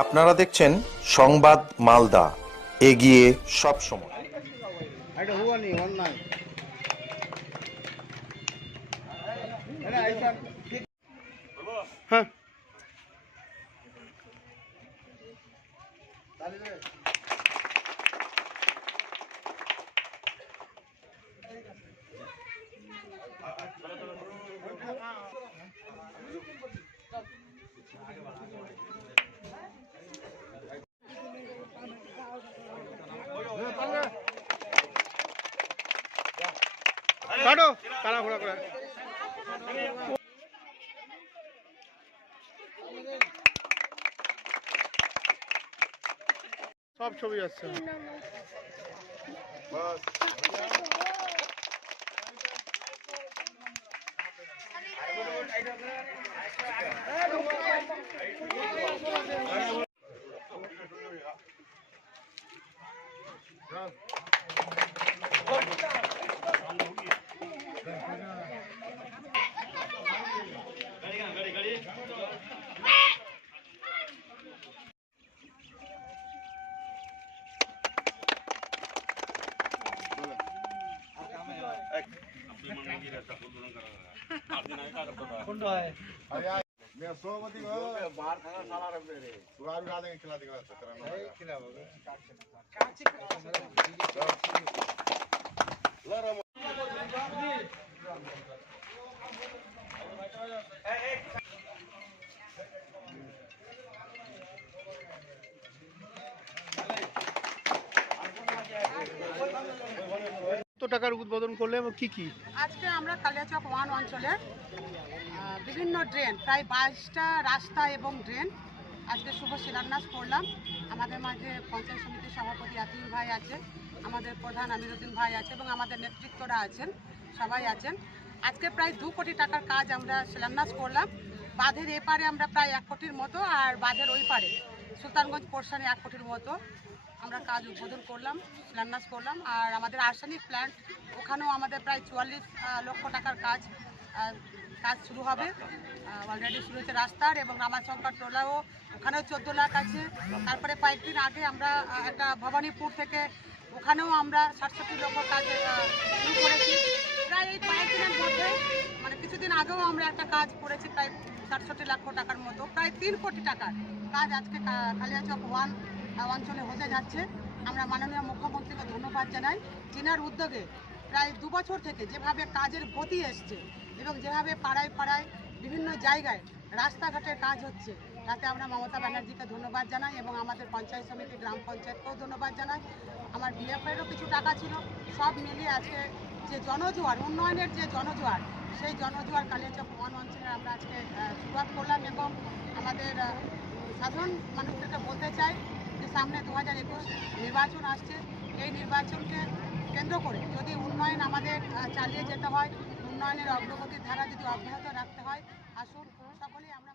আপনারা দেখছেন সংবাদ মালদা, এগিয়ে সব সময়। হ্যাঁ, কাটো তাড়াহুড়া করে। সব ছবি আসছে। मैं सोमती को बाहर खाना साला रख दे रे तू आलू डाल देंगे खिला देगा तेरा ना खिलाओगे কত টাকার উদ্বোধন করলে এবং কি কি? আজকে আমরা কালিয়াচক 1 অঞ্চলের বিভিন্ন ড্রেন, প্রায় 22টা রাস্তা এবং ড্রেন আজকে শুভ শিলান্যাস করলাম। আমাদের মাঝে পঞ্চায়েত সমিতির সভাপতি আতিউর ভাই আছে, আমাদের প্রধান আমিরুদ্দিন ভাই আছে এবং আমাদের নেতৃত্বরা আছেন, সবাই আছেন। আজকে প্রায় 2 কোটি টাকার কাজ আমরা শিলান্যাস করলাম। বাঁধের এপারে আমরা প্রায় 1 কোটির মতো, আর বাঁধের ওই পারে সুলতানগঞ্জ পোর্শনে 1 কোটির মতো আমরা কাজ উদ্বোধন করলাম, শিলান্যাস করলাম। আর আমাদের আর্সেনিক প্ল্যান্ট, ওখানেও আমাদের প্রায় 44 লক্ষ টাকার কাজ শুরু হবে। অলরেডি শুরু হয়েছে রাস্তার, এবং রামাশঙ্কর টোলাও ওখানেও 14 লাখ আছে। তারপরে কয়েকদিন আগে আমরা একটা ভবানীপুর থেকে ওখানেও আমরা 67 লক্ষ কাজ শুরু করেছি। প্রায় এই কয়েকদিনের মধ্যে, মানে কিছুদিন আগেও আমরা একটা কাজ করেছি প্রায় 67 লক্ষ টাকার মতো, প্রায় 3 কোটি টাকার কাজ আজকে কালিয়াচক 1 অঞ্চলে হতে যাচ্ছে। আমরা মাননীয় মুখ্যমন্ত্রীকে ধন্যবাদ জানাই, যিনার উদ্যোগে প্রায় 2 বছর থেকে যেভাবে কাজের গতি এসছে এবং যেভাবে পাড়ায় পাড়ায় বিভিন্ন জায়গায় রাস্তাঘাটের কাজ হচ্ছে, তাতে আমরা মমতা ব্যানার্জিকে ধন্যবাদ জানাই এবং আমাদের পঞ্চায়েত সমিতি, গ্রাম পঞ্চায়েতকেও ধন্যবাদ জানাই। আমার বিএফআইয়েরও কিছু টাকা ছিল, সব মিলিয়ে আজকে যে জনজোয়ার, উন্নয়নের যে জনজোয়ার, সেই জনজোয়ার কালিয়াচক 1 অঞ্চলে আমরা আজকে শুরুয়াত করলাম। এবং আমাদের সাধারণ মানুষদেরকে বলতে চাই যে সামনে 2021 নির্বাচন আসছে, এই নির্বাচনকে কেন্দ্র করে যদি উন্নয়ন আমাদের চালিয়ে যেতে হয়, উন্নয়নের অগ্রগতির ধারা যদি অব্যাহত রাখতে হয়, আসুন সকলেই আমরা